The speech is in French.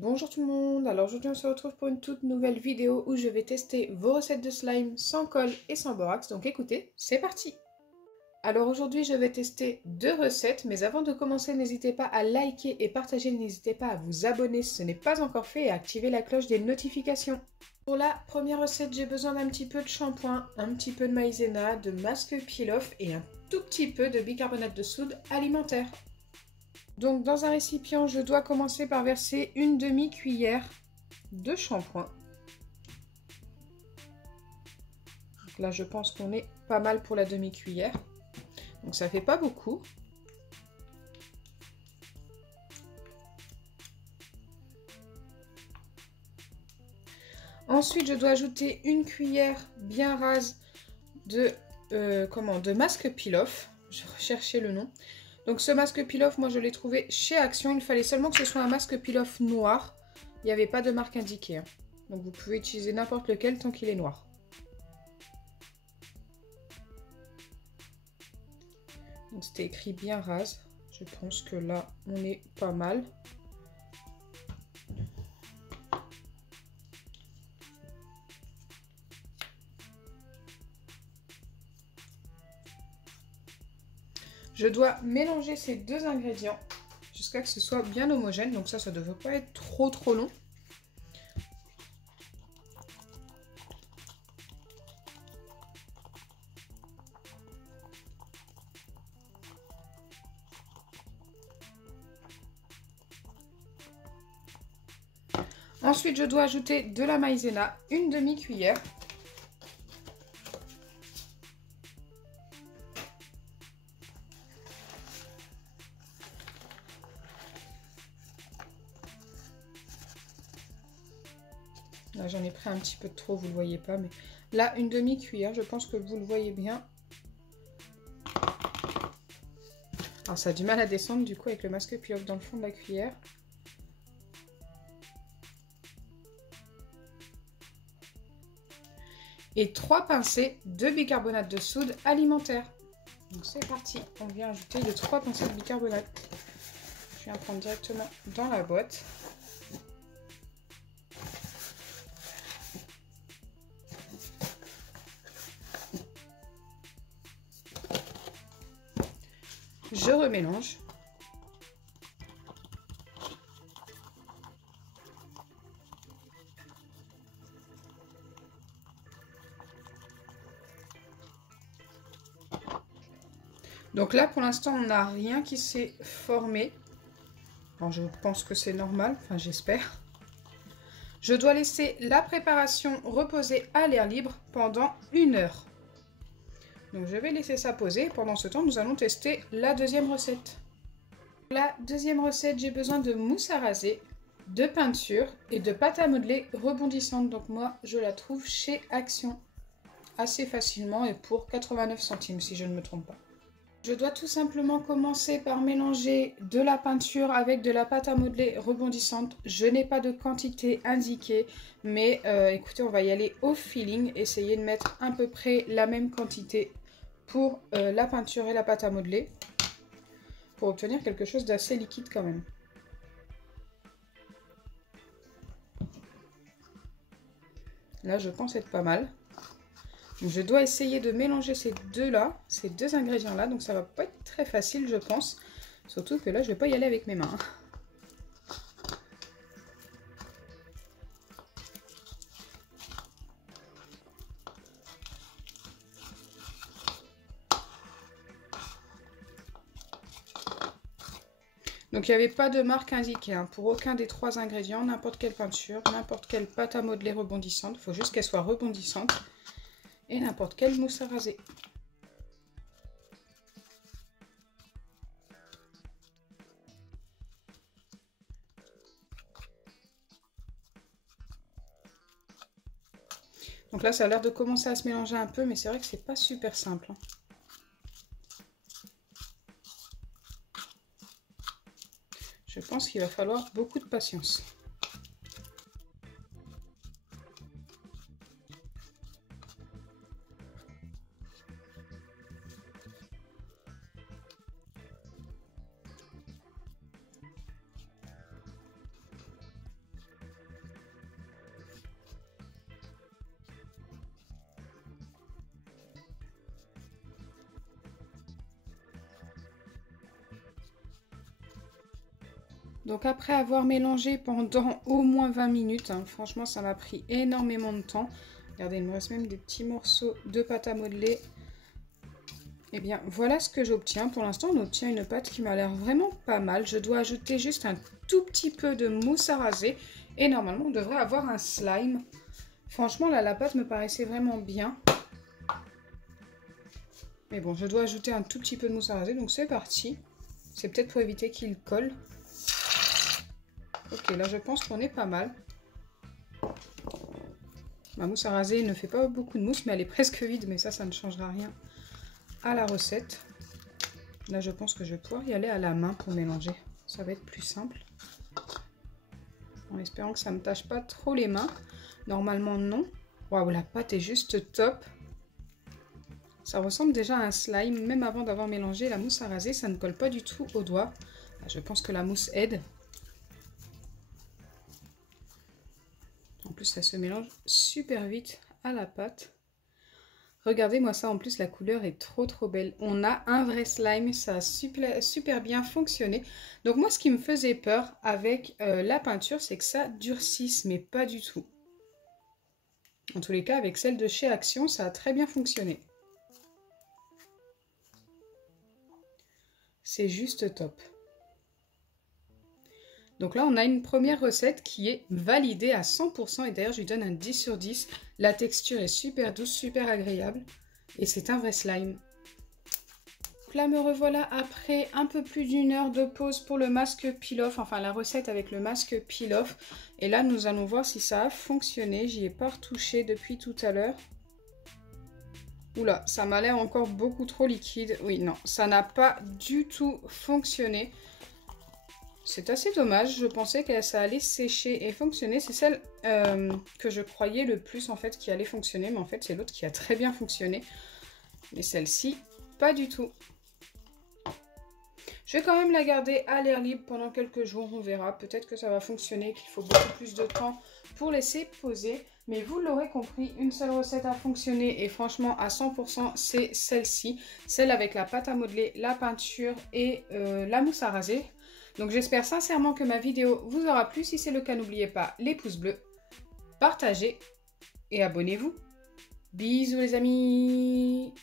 Bonjour tout le monde, alors aujourd'hui on se retrouve pour une toute nouvelle vidéo où je vais tester vos recettes de slime sans colle et sans borax, donc écoutez, c'est parti! Alors aujourd'hui je vais tester deux recettes, mais avant de commencer n'hésitez pas à liker et partager, n'hésitez pas à vous abonner si ce n'est pas encore fait et à activer la cloche des notifications. Pour la première recette j'ai besoin d'un petit peu de shampoing, un petit peu de maïzena, de masque peel-off et un tout petit peu de bicarbonate de soude alimentaire. Donc dans un récipient, je dois commencer par verser une demi-cuillère de shampoing. Donc là, je pense qu'on est pas mal pour la demi-cuillère. Donc ça fait pas beaucoup. Ensuite, je dois ajouter une cuillère bien rase de masque peel-off. Je recherchais le nom. Donc ce masque peel-off, moi je l'ai trouvé chez Action. Il fallait seulement que ce soit un masque peel-off noir. Il n'y avait pas de marque indiquée. Hein. Donc vous pouvez utiliser n'importe lequel tant qu'il est noir. Donc c'était écrit bien rase. Je pense que là on est pas mal. Je dois mélanger ces deux ingrédients jusqu'à que ce soit bien homogène. Donc ça ne devrait pas être trop long. Ensuite, je dois ajouter de la maïzena, une demi-cuillère. Là, j'en ai pris un petit peu de trop, vous ne le voyez pas, mais là, une demi-cuillère, je pense que vous le voyez bien. Alors, ça a du mal à descendre, du coup, avec le masque peel-off dans le fond de la cuillère. Et 3 pincées de bicarbonate de soude alimentaire. Donc, c'est parti. On vient ajouter les 3 pincées de bicarbonate. Je viens prendre directement dans la boîte. Je remélange. Donc là, pour l'instant, on n'a rien qui s'est formé. Bon, je pense que c'est normal, enfin j'espère. Je dois laisser la préparation reposer à l'air libre pendant 1 heure. Donc je vais laisser ça poser. Pendant ce temps, nous allons tester la deuxième recette. Pour la deuxième recette, j'ai besoin de mousse à raser, de peinture et de pâte à modeler rebondissante. Donc moi, je la trouve chez Action assez facilement et pour 89 centimes si je ne me trompe pas. Je dois tout simplement commencer par mélanger de la peinture avec de la pâte à modeler rebondissante. Je n'ai pas de quantité indiquée, mais écoutez, on va y aller au feeling. Essayer de mettre à peu près la même quantité pour la peinture et la pâte à modeler, pour obtenir quelque chose d'assez liquide quand même. Là, je pense être pas mal. Donc, je dois essayer de mélanger ces deux ingrédients-là. Donc ça va pas être très facile, je pense. Surtout que là, je vais pas y aller avec mes mains. Donc il n'y avait pas de marque indiquée hein, pour aucun des 3 ingrédients. N'importe quelle peinture, n'importe quelle pâte à modeler rebondissante. Il faut juste qu'elle soit rebondissante. Et n'importe quelle mousse à raser. Donc là, ça a l'air de commencer à se mélanger un peu, mais c'est vrai que c'est pas super simple. Hein. Je pense qu'il va falloir beaucoup de patience. Donc après avoir mélangé pendant au moins 20 minutes, hein, franchement ça m'a pris énormément de temps. Regardez, il me reste même des petits morceaux de pâte à modeler. Et bien voilà ce que j'obtiens. Pour l'instant on obtient une pâte qui m'a l'air vraiment pas mal. Je dois ajouter juste un tout petit peu de mousse à raser. Et normalement on devrait avoir un slime. Franchement là la pâte me paraissait vraiment bien. Mais bon, je dois ajouter un tout petit peu de mousse à raser, donc c'est parti. C'est peut-être pour éviter qu'il colle. Ok, là je pense qu'on est pas mal. Ma mousse à raser ne fait pas beaucoup de mousse, mais elle est presque vide, mais ça ne changera rien à la recette. Là je pense que je vais pouvoir y aller à la main pour mélanger. Ça va être plus simple. En espérant que ça ne me tâche pas trop les mains. Normalement non. Waouh, la pâte est juste top. Ça ressemble déjà à un slime, même avant d'avoir mélangé la mousse à raser, ça ne colle pas du tout aux doigts. Je pense que la mousse aide. En plus, ça se mélange super vite à la pâte. Regardez-moi ça, en plus la couleur est trop belle. On a un vrai slime, ça a super bien fonctionné. Donc moi, ce qui me faisait peur avec la peinture, c'est que ça durcisse, mais pas du tout. En tous les cas, avec celle de chez Action, ça a très bien fonctionné. C'est juste top. Donc là, on a une première recette qui est validée à 100%. Et d'ailleurs, je lui donne un 10 sur 10. La texture est super douce, super agréable. Et c'est un vrai slime. Donc là, me revoilà après un peu plus d'une heure de pause pour le masque peel-off. Enfin, la recette avec le masque peel-off. Et là, nous allons voir si ça a fonctionné. J'y ai pas retouché depuis tout à l'heure. Oula, ça m'a l'air encore beaucoup trop liquide. Oui, non, ça n'a pas du tout fonctionné. C'est assez dommage. Je pensais que ça allait sécher et fonctionner. C'est celle que je croyais le plus en fait qui allait fonctionner. Mais en fait, c'est l'autre qui a très bien fonctionné. Mais celle-ci, pas du tout. Je vais quand même la garder à l'air libre pendant quelques jours. On verra. Peut-être que ça va fonctionner, qu'il faut beaucoup plus de temps pour laisser poser. Mais vous l'aurez compris, une seule recette a fonctionné et franchement à 100% c'est celle-ci. Celle avec la pâte à modeler, la peinture et la mousse à raser. Donc j'espère sincèrement que ma vidéo vous aura plu. Si c'est le cas, n'oubliez pas les pouces bleus, partagez et abonnez-vous. Bisous les amis!